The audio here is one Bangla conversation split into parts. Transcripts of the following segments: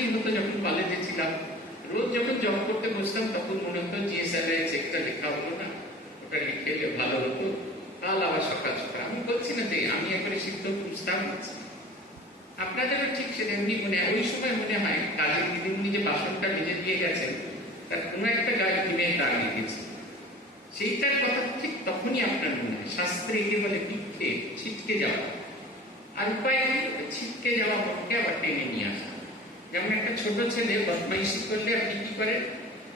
মাঝেই হতো যখন কলেজে ছিলাম, রোজ যখন জব করতে বসতাম তখন মনে হতো জিএসআরআই চেকটা লেখা হতো না, ওটা লিখে এলে ভালো হতো, কাল আবার সকাল সকাল। আমি বলছি না যে আমি একবারে সিদ্ধ বুঝতাম। আপনাদেরও ঠিক সেরকমই মনে হয়, ওই সময় মনে হয় কাজের দিদিমণি যে বাসনটা ভেজে দিয়ে গেছেন তার কোনো একটা গায়ে কিনে দাগ লেগেছে, সেইটার কথা ঠিক তখনই আপনার মনে হয়। শাস্ত্রে একে বলে পিঠে ছিটকে যাওয়া, আর উপায় ছিটকে যাওয়া মনকে আবার টেনে নিয়ে আসা। যেমন একটা ছোট ছেলে বদমাইশি করলে আপনি কি করেন,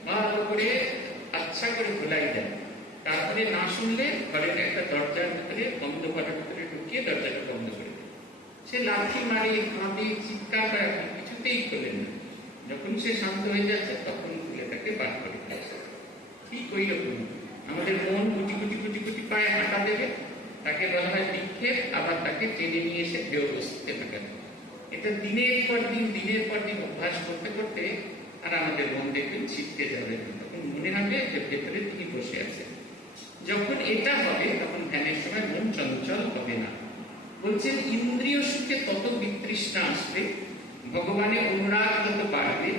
ভালো করে আচ্ছা করে ভোলাই দেন, তারপরে না শুনলে ঘরের একটা দরজার ভিতরে বন্ধ করার ভিতরে ঢুকিয়ে দরজাটা বন্ধ করে দেন। সে লাঠি মারে, কাঁদে, চিৎকার করে, আপনি কিছুতেই খোলেন না। যখন সে শান্ত হয়ে যাচ্ছে তখন খুলে তাকে বার করে দিয়েছে। ঠিক ওই রকম আমাদের মন গুটি গুটি গুটি গুটি পায়ে হাঁটা দেবে, তাকে বলা হয় বিক্ষেপ, আবার তাকে টেনে নিয়ে এসে ঢেউ বসতে থাকেন। এটা দিনের পর দিন অভ্যাস করতে করতে আর আমাদের মন দেখবেন ছিটকে যাবে, তখন মনে হবে যে ভেতরে তিনি বসে আছেন। যখন এটা হবে তখন ধ্যানের সময় মন চঞ্চল হবে না। বলছেন ইন্দ্রিয় সুখে তত বিতৃষ্ণা আসবে, ভগবানের অনুরাগ তত বাড়বে,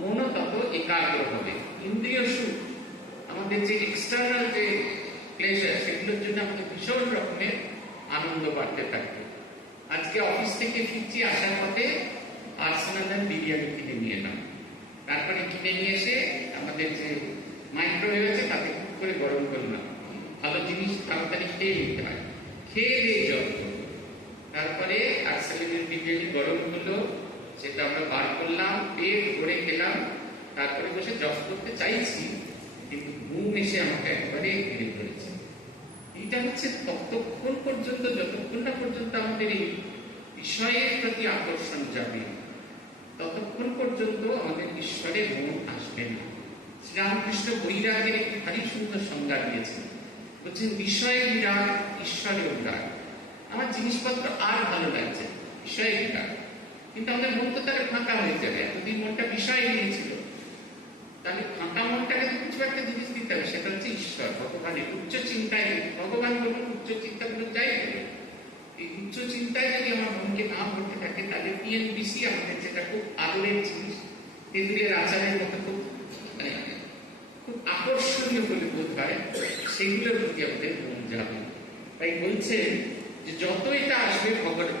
মন তত একাগ্র হবে। ইন্দ্রিয় সুখ আমাদের যে এক্সটার্নাল যে প্লেজার, সেগুলোর জন্য আমাদের ভীষণ রকমের আনন্দ বাড়তে থাকবে। আজকে অফিস থেকে ফিরছি, আসার পথে আর্সেনাল বিরিয়ানি কিনে নিয়ে এলাম, তারপরে কিনে নিয়ে এসে আমাদের যে মাইক্রোওয়েভ আছে তাতে খুব করে গরম করলাম। ভালো জিনিস তাড়াতাড়ি খেয়ে নিতে হয়, খেয়ে দিয়ে জল করবো। তারপরে আর্সেনালের বিরিয়ানি গরম হলো, সেটা আমরা বার করলাম, পেট ভরে খেলাম, তারপরে বসে জব করতে চাইছি, কিন্তু ঘুম এসে আমাকে একবারে ঘিরে ধরেছে। এটা হচ্ছে ততক্ষণ পর্যন্ত যতক্ষণ না পর্যন্ত আমাদের এই বিষয়ের প্রতি আকর্ষণ যাবে, ততক্ষণ পর্যন্ত আমাদের ঈশ্বরের মন আসবে না। শ্রীরামকৃষ্ণ বৈরাগের একটি ভারী সুন্দর সংজ্ঞা দিয়েছেন, বলছেন বিষয়ে বিরাগ, ঈশ্বরে বিরাগ। আমার জিনিসপত্র আর ভালো লাগছে, বিষয়ে বিরাগ, কিন্তু আমাদের মন তো তাহলে ফাঁকা হয়ে যাবে। এতদিন মনটা বিষয়ে নিয়েছিল, তাহলে ফাঁকা মনটাকে কিছু একটা জিনিস দিতে হবে, সেটা হচ্ছে ঈশ্বর, ভগবানের উচ্চ চিন্তায়। ভগবান বলুন উচ্চ চিন্তাগুলো যাই হবে, এই উচ্চ চিন্তায় যদি আমার মনকে না করতে থাকে, তাহলে টিএনবিসি আমাদের যেটা খুব আদরের জিনিস, তেঁতুলের আচারের মতো খুব আকর্ষণীয় বলে বোধ হয়, সেগুলোর প্রতি আমাদের মন যাবে। তাই বলছেন যে যত এটা আসবে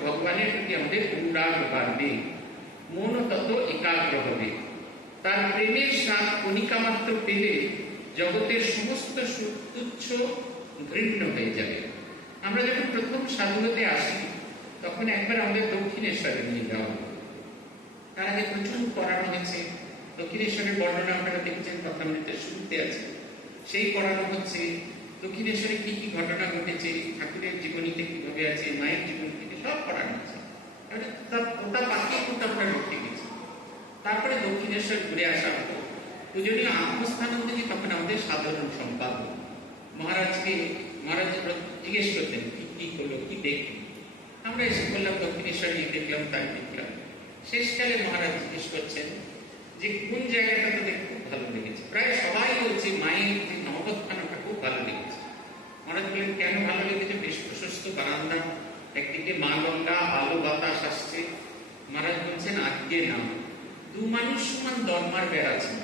ভগবানের প্রতি আমাদের অনুরাগ বাড়বে, মনও তত একাগ্র হবে। তার প্রেমের স্বাদ কণিকা মাত্র পেলে জগতের সমস্ত সুখ তুচ্ছ ঘৃণ্য হয়ে যাবে। আমরা যখন প্রথম সাধুতে আসি তখন একবার আমাদের দক্ষিণেশ্বরে নিয়ে যাওয়া হলো। তার আগে প্রচুর পড়ানো হয়েছে, দক্ষিণেশ্বরের বর্ণনা আপনারা দেখেছেন কথামৃতের শুরুতে আছে, সেই পড়ানো হচ্ছে দক্ষিণেশ্বরে কি কি ঘটনা ঘটেছে, ঠাকুরের জীবনীতে কিভাবে আছে, মায়ের জীবনী থেকে সব পড়ানো হচ্ছে। ওটা বাকি ওটা আমরা লক্ষ্যে গেছি। তারপরে দক্ষিণেশ্বর ঘুরে আসা হতো। পূজনীয় আত্মস্থানন্দজি তখন আমাদের সাধারণ সম্পাদক। মহারাজ জিজ্ঞেস করতেন কি করলো, কি দেখলেন। আমরা এসে বললাম দক্ষিণেশ্বর দেখলাম, তাই দেখলাম। শেষকালে মহারাজ জিজ্ঞেস করছেন যে কোন জায়গাটা তাদের খুব ভালো লেগেছে। প্রায় সবাই বলছে মায়ের যে নবদ্খানাটা খুব ভালো লেগেছে। মহারাজ বললেন কেন ভালো লেগেছে? বেশ প্রশস্ত বারান্দা, একদিকে মা গঙ্গা, আলো বাতাস আসছে। মহারাজ বলছেন আজকে না, 2 মানুষ সমান দরমার বেড়া ছিল,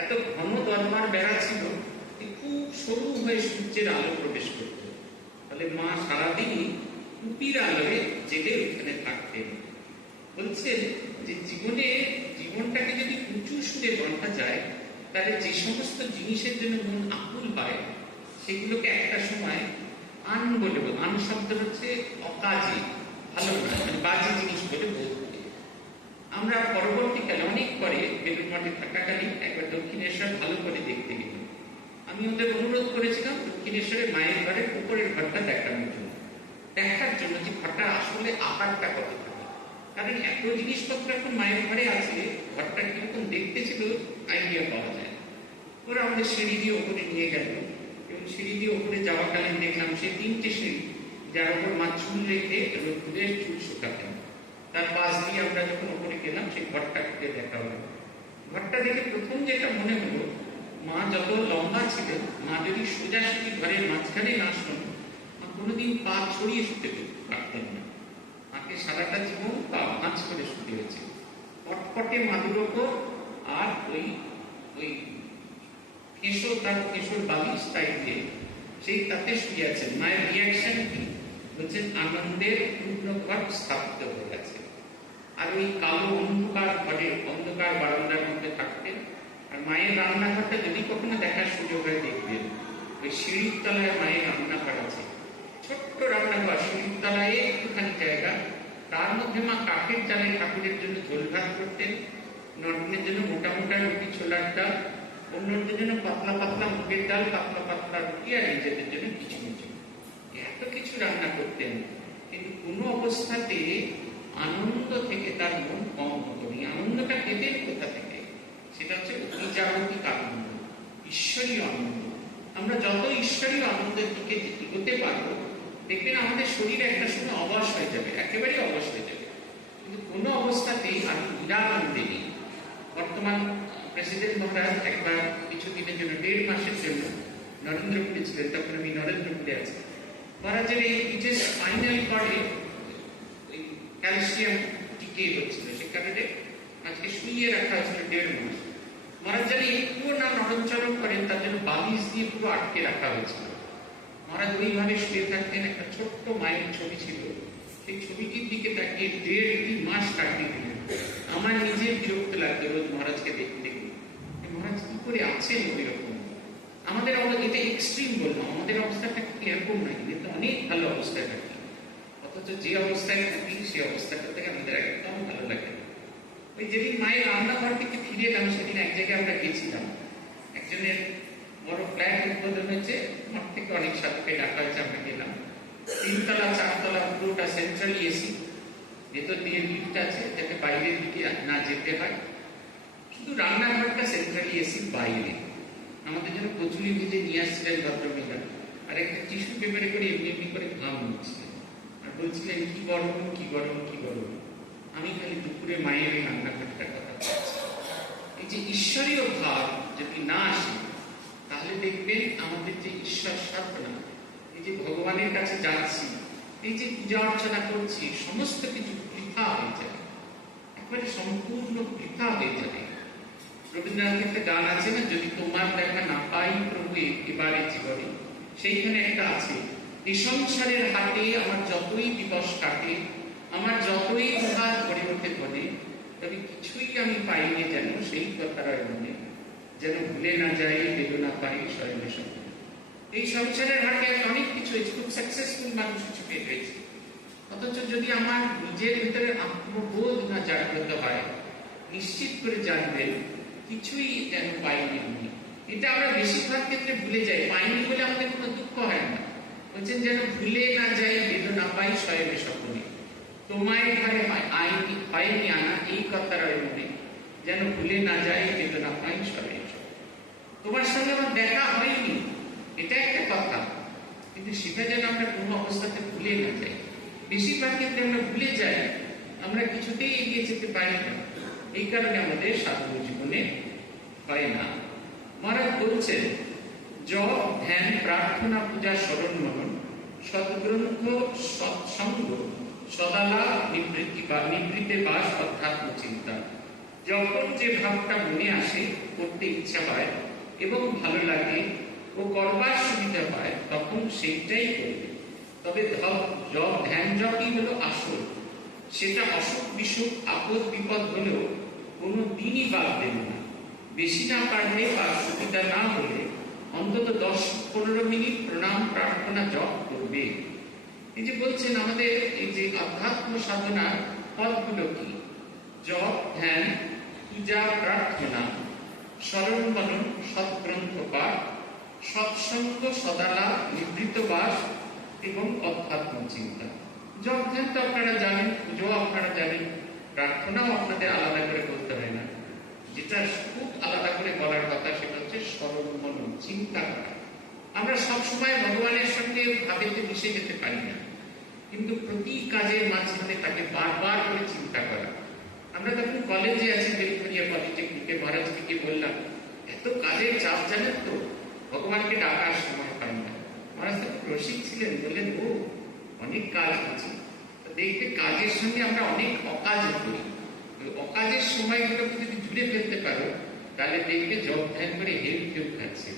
এত ঘন দরমার বেড়া ছিল খুব সরু হয়ে সূর্যের আলো প্রবেশ করত। তাহলে মা সারাদিনই কুপির আলোয় জেলে ওখানে থাকতেন। বলছেন যে জীবনটাকে যদি উঁচু সুরে বাঁধা যায়, তাহলে যে সমস্ত জিনিসের জন্য মন আকুল হয় সেগুলোকে একটা সময় আন শব্দ হচ্ছে অকাজে, ভালো না, মানে বাজে জিনিস বলে বোধ করি। আমরা পরবর্তীকালে অনেক পরে বেলুড় মঠে থাকাকালীন একবার দক্ষিণেশ্বর ভালো করে দেখতে গেলাম। আমি ওদের অনুরোধ করেছিলাম দক্ষিণেশ্বরের মায়ের ঘরের উপরের ঘরটা দেখার জন্য যে ঘরটা আসলে আকারটা কত থাকে, কারণ এত জিনিসপত্র এখন মায়ের ঘরে আছে, ঘরটা কিরকম দেখতে ছিল আইডিয়া পাওয়া যায়। ওরা আমাদের সিঁড়ি দিয়ে ওপরে নিয়ে গেল, এবং সিঁড়ি দিয়ে ওপরে যাওয়াকালীন দেখলাম সে 3টে সিঁড়ি, যার উপর মা চুল রেখে রোদ্দুরে চুল শুকাতেন। তার পাশ দিয়ে আমরা যখন ওপরে গেলাম সেই ঘরটাকে দেখা হলো। ঘরটা দেখে প্রথম যেটা মনে হলো, মা যত লম্বা ছিল, মা যদি সোজাসুজি ঘরের মাঝখানে না শোন, মা কোনোদিন পা ছড়িয়ে শুতে পারতেন না। মাকে সারাটা জীবন পা ভাঁজ করে শুতে হয়েছে। কটকটে মাদুর ওপর আর ওই ওই তার কেশর বালিশ তাই দিয়ে সেই তাতে শুয়ে আছেন। মায়ের রিয়াকশন কি? বলছেন আনন্দের পূর্ণঘট স্থাপিত হয়ে গেছে। আর ওই কালো অন্ধকার ঘরে, অন্ধকার বারান্দার মধ্যে থাকতেন। আর মায়ের রান্নাঘরটা যদি কখনো দেখার সুযোগ হয় দেখবেন, ওই সিঁড়ির তলায় মায়ের রান্নাঘর আছে, ছোট্ট রান্নাঘর, সিঁড়ির তলায় একটুখানি জায়গা, তার মধ্যে মা কাঠের জালে ঠাকুরের জন্য ঝোল ভাত করতেন, নর্দিনের জন্য মোটা মোটা রুটি ছোলার ডাল, অন্যদের জন্য পাতলা পাতলা মুগের ডাল, পাতলা পাতলা রুটি, আর নিজেদের জন্য কিছু কিছু, এত কিছু রান্না করতেন। কিন্তু কোনো অবস্থাতে আনন্দ থেকে তার মন কম হতো না। আনন্দটা পেতেন কোথা থেকে? সেটা হচ্ছে অভিজাগতিক আনন্দ, ঈশ্বরীয় আনন্দ। আমরা যত ঈশ্বরীয় আনন্দের দিকে এগোতে পারবো, দেখবেন আমাদের শরীর একটা সময় অবশ হয়ে যাবে, একেবারেই অবশ হয়ে যাবে। কিন্তু কোনো অবস্থাতেই আমি নিরানন্দে নেই। বর্তমান প্রেসিডেন্ট মহারাজ একবার কিছুদিনের জন্য, 1.5 মাসের জন্য নরেন্দ্রপুরে ছিলেন, তখন আমি নরেন্দ্রপুরে আছি। মহারাজের এই পিঠের স্পাইনাল কর্ডে ক্যালসিয়াম টিকে হচ্ছিল, সে কারণে আজকে শুইয়ে রাখা হয়েছিল 1.5 মাস। মহারাজ জানি একটুও না নরমচরম করেন, তার জন্য বালিশ দিয়ে পুরো আটকে রাখা হয়েছিল। মহারাজ ওইভাবে শুয়ে থাকতেন। একটা ছোট্ট মায়ের ছবি ছিল, সেই ছবিটির দিকে তাকিয়ে 1.5 মাস কাটিয়ে দিলেন। আমার নিজের বিরক্ত লাগতো রোজ মহারাজকে দেখতে। মহারাজ কি করে আছেন ওই রকম? আমাদের এটা এক্সট্রিম বললাম, আমাদের অবস্থাটা কি এরকম নাই, কিন্তু অনেক ভালো অবস্থায় থাকি। অথচ যে অবস্থায় থাকি সেই অবস্থাটা থেকে আমাদের একদম ভালো লাগে। ওই যেদিন মায়ের রান্নাঘর থেকে ফিরে এলাম, সেদিন এক জায়গায় আমরা গেছিলাম, একজনের বড় ফ্ল্যাট উদ্বোধন হয়েছে, আমার থেকে অনেক সাথে ডাকা হয়েছে, আমরা গেলাম। 3 তলা 4 তলা পুরোটা সেন্ট্রালি এসি, ভেতর দিয়ে লিফট আছে যাতে বাইরের দিকে না যেতে হয়। শুধু রান্নাঘরটা সেন্ট্রালি এসির বাইরে। আমাদের জন্য কচুরি ভেজে নিয়ে আসছিলেন ভদ্রমহিলা, আর একটা টিস্যু পেপারে করে এমনি এমনি করে ঘাম মুছছিলেন, আর বলছিলেন কি গরম, কি গরম, কি গরম। আমি খালি দুপুরে মায়ের এই রান্নাঘরটার কথা বলছি। এই যে ঈশ্বরীয় ভাব যদি না আসে, তাহলে দেখবেন আমাদের যে ঈশ্বর সাধনা, এই যে ভগবানের কাছে যাচ্ছি, এই যে পূজা অর্চনা করছি, সমস্ত কিছু বৃথা হয়ে যাবে, একবারে সম্পূর্ণ বৃথা হয়ে যাবে। রবীন্দ্রনাথের একটা গান আছে না, যদি তোমার দেখা না পাই প্রভু এবারে জীবনে, সেইখানে একটা আছে, এই সংসারের হাটে আমার যতই দিবস কাটে, আমার যতই হাত ভরে ওঠে বনে, তবে কিছুই আমি পাইনি যেন সেই কথার মনে, যেন ভুলে না যাই বেদনা পাই স্বয়ংে সঙ্গে। এই সংসারের হাটে অনেক কিছু খুব সাকসেসফুল মানুষ কিছু পেয়ে রয়েছে, অথচ যদি আমার নিজের ভিতরে আত্মবোধ না জাগ্রত হয়, নিশ্চিত করে জানবেন কিছুই যেন পাইনি আমি। এটা আমরা বেশিরভাগ ক্ষেত্রে ভুলে যাই, পাইনি বলে আমাদের কোনো দুঃখ হয় না। বলছেন যেন ভুলে না যাই বেদনা পাই স্বয়ংে সকলে, তোমায় ঘরে হয়নি আনা এই কথার মনে, যেন ভুলে না যাই বেদনা পাই স্বয়ংে সকলে। তোমার সঙ্গে আমার দেখা হয়নি, এটা একটা কথা, কিন্তু সেটা যেন আমরা কোনো অবস্থাতে ভুলে না যাই। বেশিরভাগ ক্ষেত্রে আমরা ভুলে যাই, আমরা কিছুতেই এগিয়ে যেতে পারি না, এই কারণে আমাদের সাধু জীবনে হয় না। মহারাজ বলছেন জপ ধ্যান প্রার্থনা পূজা স্মরণ মনন সদ্গ্রন্থ সৎসঙ্গ সদালা নিবৃত্তি বা নিবৃত্তে বাস অধ্যাত্ম চিন্তা। যখন যে ভাবটা মনে আসে, করতে ইচ্ছা হয় এবং ভালো লাগে ও করবার সুবিধা হয়, তখন সেইটাই করবে। তবে জপ ধ্যান জপই হলো আসল, সেটা অসুখ বিসুখ আপদ বিপদ হলেও কোনো দিনই বাদ দেবে না। বেশি না পারলে বা সুবিধা না হলে অন্তত 10-15 মিনিট প্রণাম প্রার্থনা জপ করবে। এই যে বলছেন আমাদের এই যে আধ্যাত্ম সাধনার পথগুলো কি, জপ ধ্যান পূজা প্রার্থনা স্মরণ মনন সৎগ্রন্থ পাঠ সৎসঙ্গ সদালা নিবৃত্ত বাস এবং অধ্যাত্ম চিন্তা। জপ ধ্যান তো আপনারা জানেন, পুজো আপনারা জানেন, প্রার্থনাও আপনাদের আলাদা করে বলতে হয় না। যেটা খুব আলাদা করে বলার কথা সেটা হচ্ছে স্মরণ মনন, চিন্তা করা। আমরা সবসময় ভগবানের সঙ্গে ভাবেতে মিশে যেতে পারি না, কিন্তু প্রতি কাজের মাঝখানে তাকে বারবার করে চিন্তা করা। আমরা তখন কলেজে আছি, বেলঘরিয়া পলিটেকনিকে, মহারাজকে বললাম এত কাজের চাপ জানেন তো, ভগবানকে ডাকার সময় পাই না। মহারাজ তো রসিক ছিলেন, বললেন ও অনেক কাজ আছে। দেখবে কাজের সঙ্গে আমরা অনেক অকাজ করি, অকাজের সময় ভয়গুলোকে যদি দূরে ফেলতে পারো, তাহলে দেখবে জব ধ্যান করে হেল্প কেউ খাচ্ছে।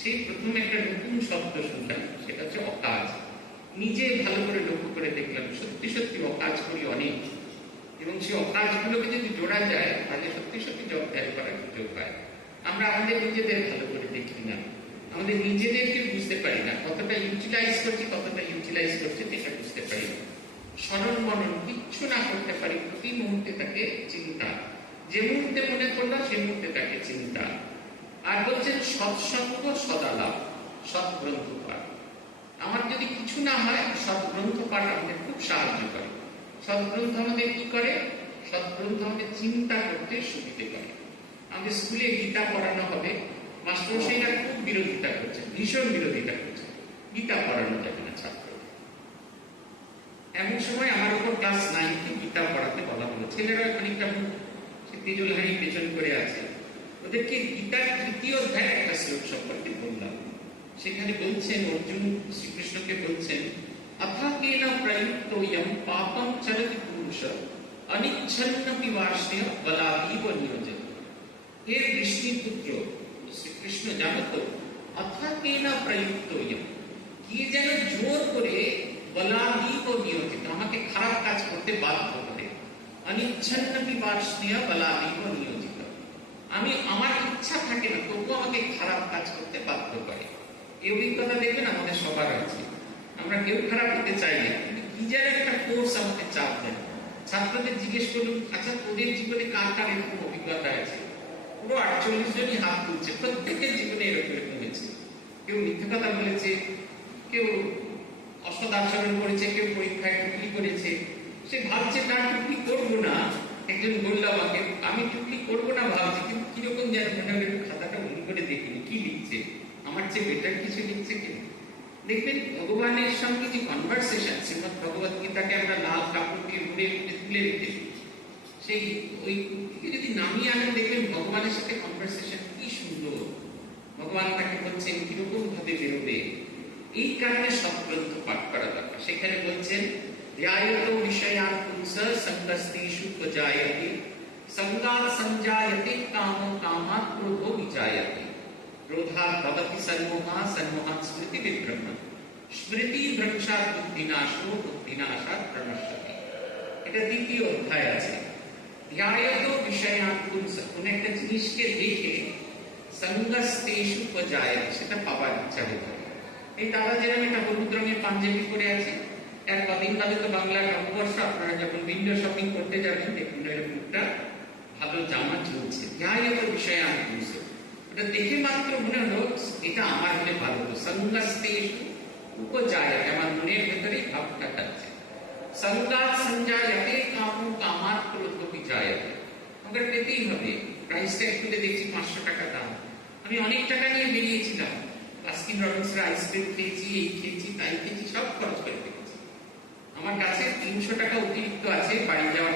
সেই প্রথম একটা নতুন শব্দ শুনলাম, সেটা হচ্ছে অকাজ। নিজে ভালো করে লক্ষ্য করে দেখলাম সত্যি সত্যি অকাজ করি অনেক, এবং সেই অকাজগুলোকে যদি জোড়া যায় তাহলে সত্যি সত্যি জব ধ্যান করার সুযোগ হয়। আমরা আমাদের নিজেদের ভালো করে দেখি না, আমাদের নিজেদেরকে বুঝতে পারি না, কতটা ইউটিলাইজ করছি কতটা ইউটিলাইজ করছি এটা বুঝতে পারি না। স্মরণ মনন কিচ্ছু না করতে পারি, প্রতি মুহূর্তে তাকে চিন্তা, যে মুহূর্তে মনে করলো সে মুহূর্তে তাকে চিন্তা। আর বলছেন সৎসঙ্গ সদালাভ, সৎগ্রন্থ পাঠ। আমার যদি কিছু না হয়, সৎগ্রন্থ পাঠ আমাদের খুব সাহায্য করে। সৎগ্রন্থ আমাদের কি করে? সৎগ্রন্থ আমাদের চিন্তা করতে সুবিধে করে। আমাদের স্কুলে গীতা পড়ানো হবে, মাস্টারমশাইরা খুব বিরোধিতা করছে, ভীষণ বিরোধিতা করছে, গীতা পড়ানো যাবে না ছাত্র। এমন সময় আমার উপর ক্লাস 9 গীতা পড়াতে বলা হলো। ছেলেরা খানিকটা সে তেজল হাড়ি পেছন করে আছে, ওদেরকে গীতার 3য় অধ্যায় একটা শ্লোক সম্পর্কে বললাম। সেখানে বলছেন, অর্জুন শ্রীকৃষ্ণকে বলছেন, অথাকেন প্রয়ুক্তোয়ম পাপম চরতি পুরুষ অনিচ্ছন্ন পিবার্ষ্ণেয় বলাবিব নিয়োজন। হে বিষ্ণুপুত্র শ্রীকৃষ্ণ, জানো তো, অথাকেন প্রয়ুক্তোয়ম, কি যেন জোর করে বলাবিব নিয়োজিত, আমাকে খারাপ কাজ করতে বাধ্য করে। অনিচ্ছন্ন পিবার্ষ্ণেয় বলাবিব নিয়োজিত, আমি আমার ইচ্ছা থাকে না তবু আমাকে খারাপ কাজ করতে বাধ্য করে। এই অভিজ্ঞতা দেখবেন আমাদের সবার আছে। আমরা কেউ খারাপ হতে চাই না, কিন্তু কি যেন একটা কোর্স আমাকে চাপ দেয়। ছাত্রদের জিজ্ঞেস করুন, আচ্ছা তোদের জীবনে কার কার এরকম অভিজ্ঞতা আছে? পুরো 48 জনই হাত তুলছে, প্রত্যেকের জীবনে এরকম হয়েছে। কেউ মিথ্যে কথা বলেছে, কেউ অসৎ আচরণ করেছে, কেউ পরীক্ষায় টুকলি করেছে, সে ভাবছে তার টুকলি করবো না। একজন বলল আমাকে, আমি টুকলি করবো না ভাবছি, কিন্তু কিরকম যেন মনে হলো একটু খাতাটা অন্য করে দেখিনি, কি লিখছে, আমার চেয়ে বেটার কিছু লিখছে কিনা। দেখবেন ভগবানের সঙ্গে যে কনভারসেশন, শ্রীমদ ভগবত গীতাকে আমরা লাল কাপড় দিয়ে মুড়ে তুলে রেখেছি, সেই ওই যদি নামিয়ে আনেন দেখবেন ভগবানের সাথে কনভারসেশন কি সুন্দর। ভগবান তাকে বলছেন কিরকম ভাবে বেরোবে। এই কারণে সৎগ্রন্থ পাঠ করা দরকার। সেখানে বলছেন, ধ্যায়তো বিষয়ান পুংস সংগস্তেষু প্রজায়তে সংগাৎ সংজায়তে কামো কামাৎ ক্রোধো বিজায়তে ক্রোধাৎ ভবতি সন্মোহাৎ সন্মোহাৎ স্মৃতি বিভ্রম স্মৃতি ভ্রংশাৎ বুদ্ধিনাশো বুদ্ধিনাশাৎ প্রণশ্যতি। এটা 2য় অধ্যায় আছে। ধ্যায়তো বিষয়ান পুংস, কোন একটা জিনিসকে দেখে সংগস্তেষু প্রজায়তে, সেটা পাবার ইচ্ছা হতে হবে। এই দাদা যেরকম একটা হলুদ রঙের পাঞ্জাবি পরে আছে, এক কদিন বাদে তো বাংলার নববর্ষ, আপনারা যখন উইন্ডো শপিং করতে যাবেন দেখুন এরকম একটা ভালো জামা চলছে। ধ্যায়ত বিষয়ান পুংস, ওটা দেখে মাত্র মনে হলো এটা আমার হলে ভালো হতো। সংগস্তেষু উপজায়তে, আমার মনের ভেতরে ভাবটা থাকছে। সংগাৎ সংজায়তে কামো কামাৎ ক্রোধো বিজায়তে, আমাকে পেতেই হবে। প্রাইস ট্যাগ খুলে দেখছি 500 টাকা দাম। আমি অনেক টাকা নিয়ে বেরিয়েছিলাম, বাস্কিন রবিন্সের আইসক্রিম খেয়েছি, এই খেয়েছি তাই খেয়েছি, সব খরচ করে ফেলেছি। আমার কাছে 300 টাকা অতিরিক্ত আছে বাড়ি যাওয়ার